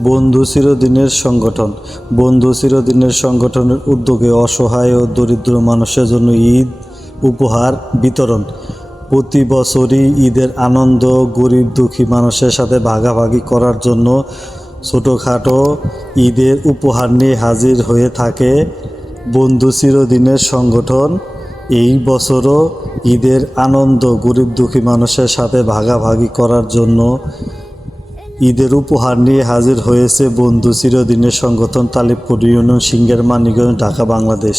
বন্ধু চিরদিনের সংগঠন। বন্ধু চিরদিনের সংগঠনের উদ্যোগে অসহায় ও দরিদ্র মানুষের জন্য ঈদ, উপহার, বিতরণ। প্রতি বছরই ঈদের আনন্দ গরিব দুঃখী মানুষের সাথে ভাগাভাগি করার জন্য ছোটোখাটো ঈদের উপহার নিয়ে হাজির হয়ে থাকে বন্ধু চিরদিনের সংগঠন। এই বছরও ঈদের আনন্দ গরিব দুঃখী মানুষের সাথে ভাগাভাগি করার জন্য ঈদের উপহার নিয়ে হাজির হয়েছে বন্ধু চিরদিনের সংগঠন তালিবপুর ইউনিয়ন সিংহের মানিকগঞ্জ ঢাকা বাংলাদেশ।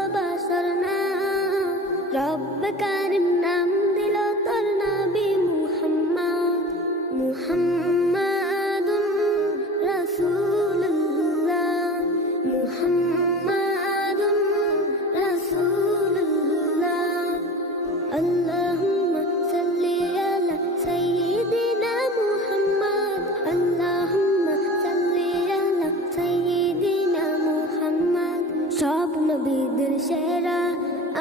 রব কারিম নাম দিল তোর নবী মুহাম্মদ, মুহাম্মাদুন রাসূলুল্লাহ মুহাম্মাদুন রাসূলুল্লাহ। আল্লাহুম্মা সাল্লি আলা সাইয়্যিদিনা মুহাম্মদ, আল্লাহুম্মা সাল্লি আলা সাইয়্যিদিনা মুহাম্মদ। সব নবীদের সেরা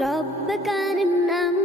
ربك عن النمل